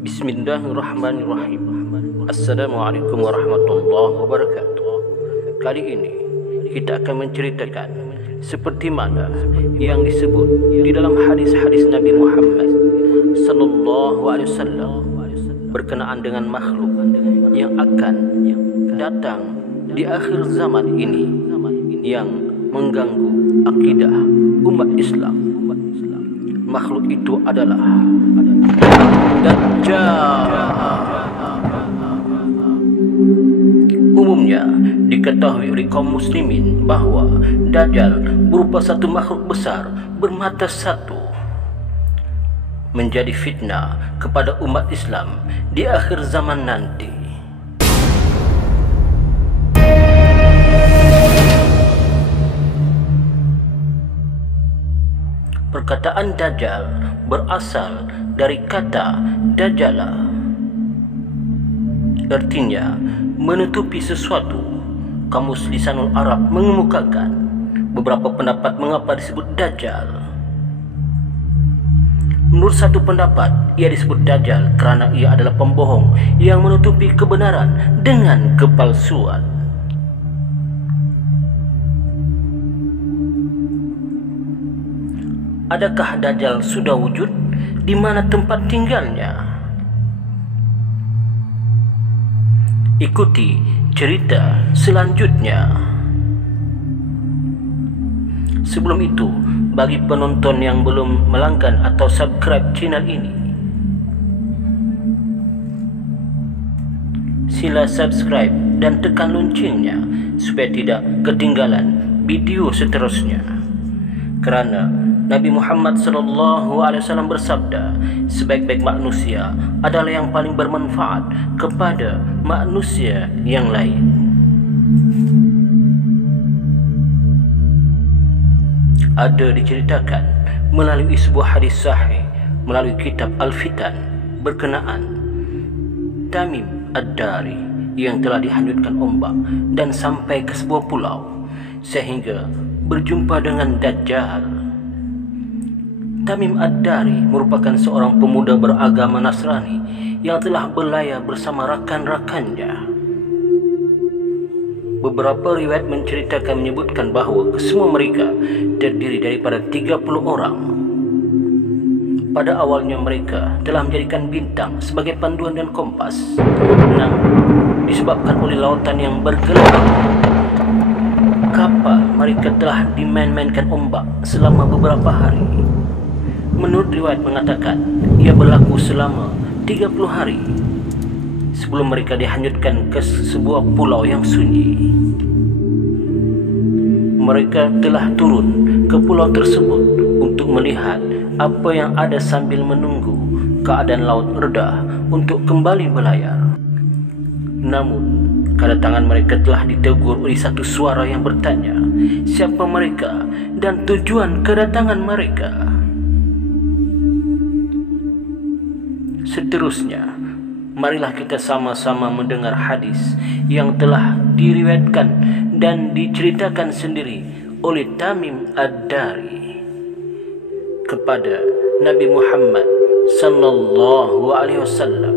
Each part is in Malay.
Bismillahirrahmanirrahim. Assalamualaikum warahmatullahi wabarakatuh. Kali ini kita akan menceritakan seperti mana yang disebut di dalam hadis-hadis Nabi Muhammad sallallahu alaihi wasallam berkenaan dengan makhluk yang akan datang di akhir zaman ini yang mengganggu akidah umat Islam. Makhluk itu adalah Dajjal. Umumnya diketahui oleh kaum muslimin bahawa Dajjal berupa satu makhluk besar bermata satu, menjadi fitnah kepada umat Islam di akhir zaman nanti. Perkataan Dajjal berasal dari kata Dajjala, artinya menutupi sesuatu. Kamus Lisanul Arab mengemukakan beberapa pendapat mengapa disebut Dajjal. Menurut satu pendapat, ia disebut Dajjal kerana ia adalah pembohong yang menutupi kebenaran dengan kepalsuan. Adakah Dajjal sudah wujud? Di mana tempat tinggalnya? Ikuti cerita selanjutnya. Sebelum itu, bagi penonton yang belum melanggan atau subscribe channel ini, sila subscribe dan tekan loncengnya supaya tidak ketinggalan video seterusnya. Kerana Nabi Muhammad SAW bersabda, sebaik-baik manusia adalah yang paling bermanfaat kepada manusia yang lain. Ada diceritakan melalui sebuah hadis sahih melalui kitab Al-Fitan berkenaan Tamim Ad-Dari yang telah dihanyutkan ombak dan sampai ke sebuah pulau sehingga berjumpa dengan Dajjal. Tamim Ad-Dari merupakan seorang pemuda beragama Nasrani yang telah berlayar bersama rakan-rakannya. Beberapa riwayat menyebutkan bahawa kesemua mereka terdiri daripada 30 orang. Pada awalnya mereka telah menjadikan bintang sebagai panduan dan kompas. Namun disebabkan oleh lautan yang bergelombang, kapal mereka telah dimain-mainkan ombak selama beberapa hari. Menurut riwayat mengatakan ia berlaku selama 30 hari sebelum mereka dihanyutkan ke sebuah pulau yang sunyi. Mereka telah turun ke pulau tersebut untuk melihat apa yang ada sambil menunggu keadaan laut reda untuk kembali berlayar. Namun kedatangan mereka telah ditegur oleh satu suara yang bertanya siapa mereka dan tujuan kedatangan mereka. Seterusnya, marilah kita sama-sama mendengar hadis yang telah diriwayatkan dan diceritakan sendiri oleh Tamim Ad-Dari kepada Nabi Muhammad sallallahu alaihi wasallam.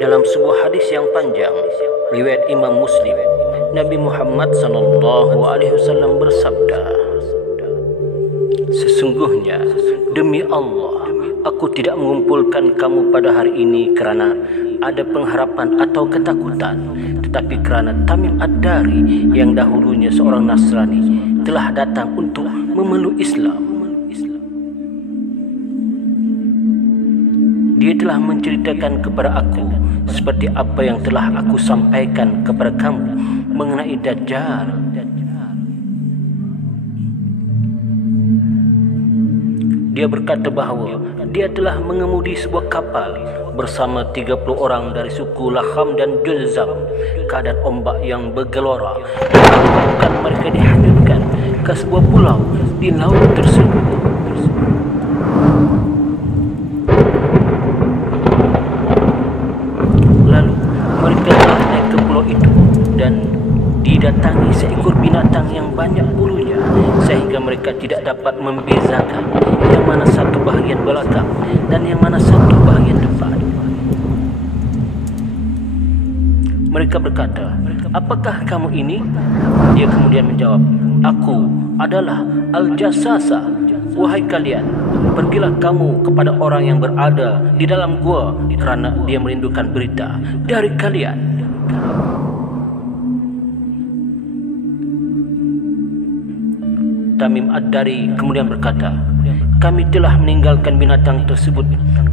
Dalam sebuah hadis yang panjang riwayat Imam Muslim, Nabi Muhammad sallallahu alaihi wasallam bersabda, sesungguhnya demi Allah, aku tidak mengumpulkan kamu pada hari ini kerana ada pengharapan atau ketakutan, tetapi kerana Tamim Ad-Dari yang dahulunya seorang Nasrani telah datang untuk memeluk Islam. Dia telah menceritakan kepada aku seperti apa yang telah aku sampaikan kepada kamu mengenai Dajjal. Dia berkata bahawa dia telah mengemudi sebuah kapal bersama 30 orang dari suku Lakham dan Julzam. Keadaan ombak yang bergelora menyebabkan mereka dihanyutkan ke sebuah pulau di laut tersebut. Lalu mereka telah naik ke pulau itu dan didatangi seekor binatang yang banyak bulunya. sehingga mereka tidak dapat membezakan yang mana satu bahagian belakang dan yang mana satu bahagian depan. Mereka berkata, "Apakah kamu ini?" Dia kemudian menjawab, "Aku adalah Al-Jassasa. Wahai kalian, pergilah kamu kepada orang yang berada di dalam gua kerana dia merindukan berita dari kalian." Tamim Ad-Dari kemudian berkata, "Kami telah meninggalkan binatang tersebut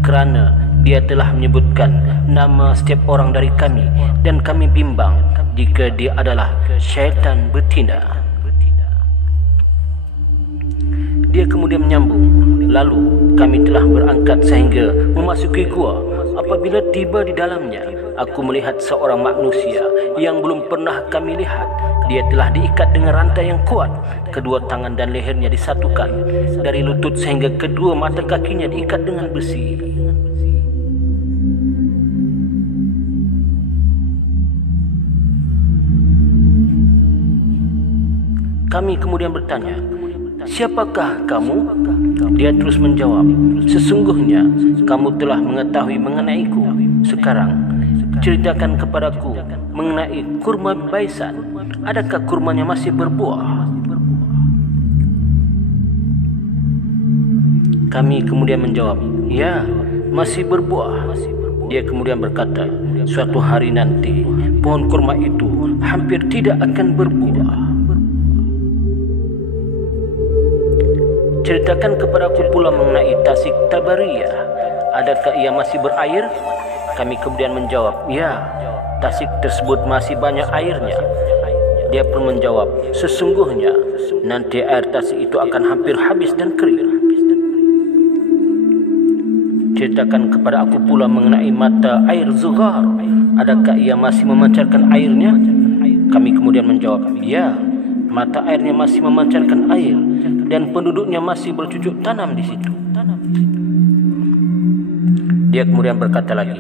kerana dia telah menyebutkan nama setiap orang dari kami dan kami bimbang jika dia adalah syaitan betina." Dia kemudian menyambung, "Lalu kami telah berangkat sehingga memasuki gua. Apabila tiba di dalamnya, aku melihat seorang manusia yang belum pernah kami lihat. Dia telah diikat dengan rantai yang kuat. Kedua tangan dan lehernya disatukan dari lutut sehingga kedua mata kakinya diikat dengan besi. Kami kemudian bertanya, 'Siapakah kamu?' Dia terus menjawab, 'Sesungguhnya kamu telah mengetahui mengenaiku. Sekarang ceritakan kepadaku mengenai kurma baisan. Adakah kurmanya masih berbuah?' Kami kemudian menjawab, 'Ya, masih berbuah.' Dia kemudian berkata, 'Suatu hari nanti pohon kurma itu hampir tidak akan berbuah. Ceritakan kepadaku pula mengenai tasik Tabariyah. Adakah ia masih berair?' Kami kemudian menjawab, 'Ya, tasik tersebut masih banyak airnya.' Dia pun menjawab, 'Sesungguhnya nanti air tasik itu akan hampir habis dan kering. Ceritakan kepada aku pula mengenai mata air Zughar. Adakah ia masih memancarkan airnya?' Kami kemudian menjawab, 'Ya, mata airnya masih memancarkan air dan penduduknya masih bercucuk tanam di situ.' Dia kemudian berkata lagi,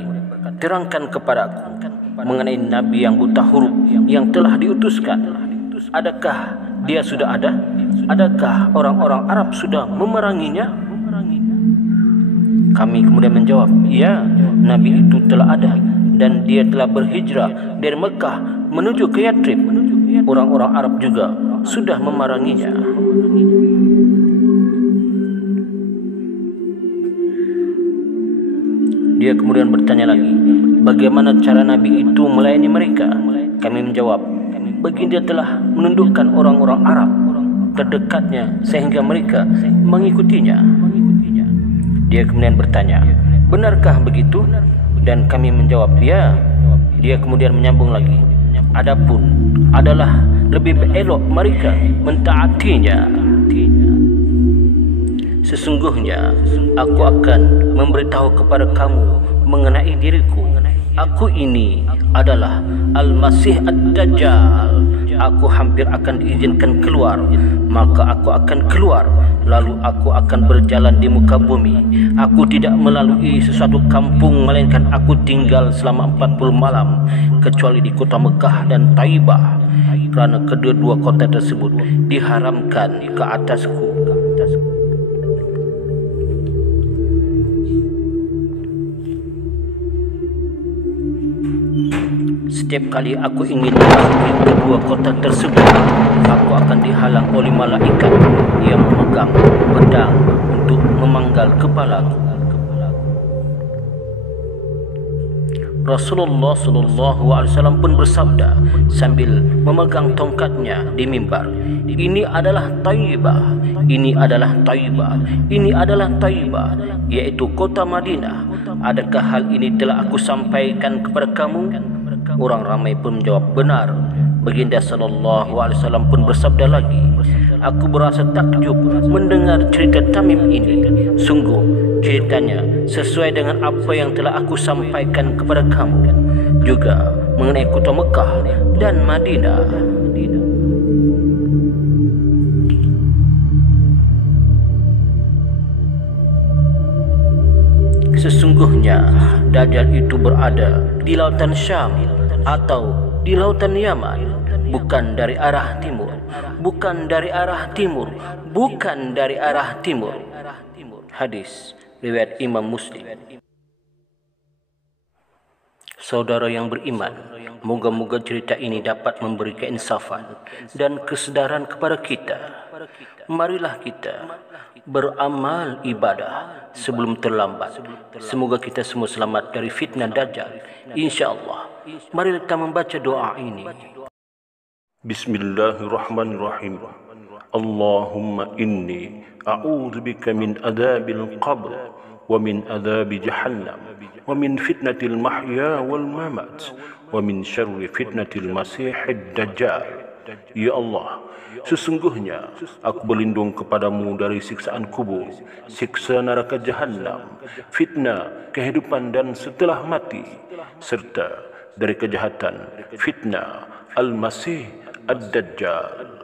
'Terangkan kepadaku mengenai Nabi yang buta huruf yang telah diutuskan. Adakah dia sudah ada? Adakah orang-orang Arab sudah memeranginya?' Kami kemudian menjawab, 'Ya, Nabi itu telah ada dan dia telah berhijrah dari Mekah menuju ke Yathrib. Orang-orang Arab juga sudah memeranginya.' Dia kemudian bertanya lagi, 'Bagaimana cara Nabi itu melayani mereka?' Kami menjawab, 'Baginda telah menundukkan orang-orang Arab terdekatnya sehingga mereka mengikutinya.' Dia kemudian bertanya, 'Benarkah begitu?' Dan kami menjawab, 'Ya.' Dia kemudian menyambung lagi, 'Adapun adalah lebih elok mereka mentaatinya. Sesungguhnya aku akan memberitahu kepada kamu mengenai diriku. Aku ini adalah Al-Masih Ad-Dajjal. Aku hampir akan diizinkan keluar, maka aku akan keluar. Lalu aku akan berjalan di muka bumi. Aku tidak melalui sesuatu kampung, melainkan aku tinggal selama 40 malam, kecuali di kota Mekah dan Taibah, kerana kedua-dua kota tersebut diharamkan ke atasku. Setiap kali aku ingin memasuki kedua kota tersebut, aku akan dihalang oleh malaikat yang memegang pedang untuk memanggal kepalaku. Rasulullah SAW pun bersabda sambil memegang tongkatnya di mimbar, "Ini adalah Taibah, ini adalah Taibah, ini adalah Taibah, yaitu kota Madinah. Adakah hal ini telah aku sampaikan kepada kamu?" Orang ramai pun menjawab, "Benar." Baginda SAW pun bersabda lagi, "Aku berasa takjub mendengar cerita Tamim ini. Sungguh ceritanya sesuai dengan apa yang telah aku sampaikan kepada kamu, juga mengenai kota Mekah dan Madinah." Sesungguhnya Dajjal itu berada di lautan Syam atau di lautan Yaman. bukan dari arah timur, bukan dari arah timur, bukan dari arah timur. Hadis riwayat Imam Muslim. Saudara yang beriman, moga-moga cerita ini dapat memberi keinsafan dan kesedaran kepada kita. Marilah kita beramal ibadah sebelum terlambat. Semoga kita semua selamat dari fitnah Dajjal, insya-Allah. Mari kita membaca doa ini. Bismillahirrahmanirrahim. Allahumma inni a'udzubika min adzabil qabr wa min adzabi jahannam wa min fitnatil mahya wal mamat wa min syarri fitnatil masiihid dajjal. Ya Allah, sesungguhnya aku berlindung kepadamu dari siksaan kubur, siksa neraka jahannam, fitnah kehidupan dan setelah mati, serta dari kejahatan fitnah Al-Masih Ad-Dajjal.